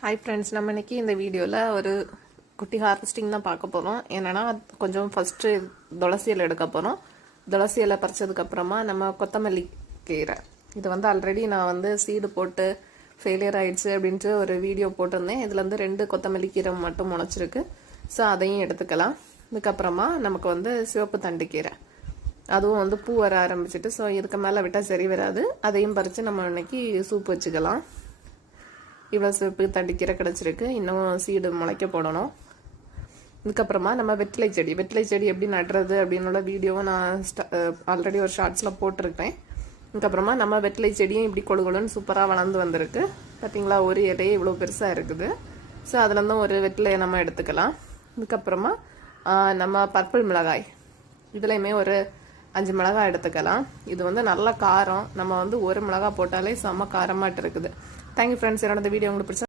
Hi friends, நம்ம இன்னைக்கு இந்த வீடியோவில் ஒரு குட்டி ஹார்வெஸ்டிங் தான் பார்க்க போகிறோம். என்னென்னா கொஞ்சம் ஃபஸ்ட்டு துளசி இலை எடுக்க போகிறோம். துளசி இலை பறிச்சதுக்கப்புறமா நம்ம கொத்தமல்லி கீரை, இது வந்து ஆல்ரெடி நான் சீடு போட்டு ஃபெயிலியர் ஆயிடுச்சு அப்படின்ட்டு ஒரு வீடியோ போட்டிருந்தேன். இதுலேருந்து 2 கொத்தமல்லி கீரை மட்டும் முளைச்சிருக்கு. ஸோ அதையும் எடுத்துக்கலாம். இதுக்கப்புறமா நமக்கு சிவப்பு தண்டு கீரை, அதுவும் பூ வர ஆரம்பிச்சிட்டு, ஸோ இதுக்கு மேலே விட்டால் சரி வராது. அதையும் பறித்து நம்ம இன்னைக்கு சூப் வச்சுக்கலாம். இவ்வளோ சிவப்பு தண்டிக்கீரை கிடச்சிருக்கு. இன்னும் சீடு முளைக்க போடணும். இதுக்கப்புறமா நம்ம வெற்றிலை செடி எப்படி நடுறது அப்படின்னுள்ள வீடியோவை நான் ஆல்ரெடி ஒரு ஷார்ட்ஸில் போட்டிருக்கேன். இதுக்கப்புறமா நம்ம வெற்றிலை செடியும் இப்படி கொழுன்னு சூப்பராக வளர்ந்து வந்திருக்கு. பார்த்தீங்களா, ஒரு இலையே இவ்வளோ பெருசாக இருக்குது. ஸோ அதுலேருந்தும் ஒரு வெற்றிலையை நம்ம எடுத்துக்கலாம். இதுக்கப்புறமா நம்ம பர்பிள் மிளகாய், இதுலேயுமே ஒரு 5 மிளகாய் எடுத்துக்கலாம். இது நல்ல காரம். நம்ம ஒரு மிளகாய் போட்டாலே செம்ம காரமாட்டு இருக்குது. Thank you friends. என்னோட வீடியோ உங்களுக்கு பிடிச்சா